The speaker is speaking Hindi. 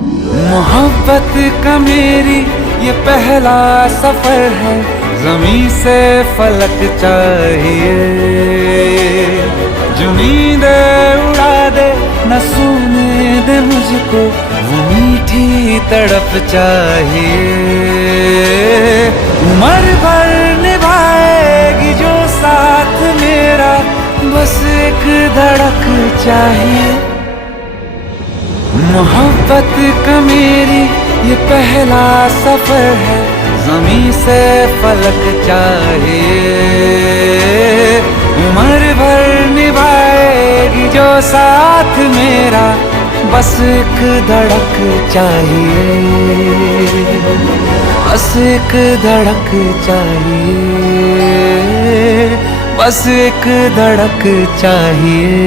मोहब्बत का मेरी ये पहला सफर है, ज़मीं से फलक चाहिए। जो नींदें उड़ा दे न सोने दे मुझको, वो मीठी तड़प चाहिए। उम्र भर निभाएगी जो साथ मेरा, बस एक धड़क चाहिए। मोहब्बत का मेरी ये पहला सफर है, ज़मीं से फलक चाहिए। उम्र भर निभाएगी जो साथ मेरा, बस एक धड़क चाहिए। बस एक धड़क चाहिए, बस एक धड़क चाहिए।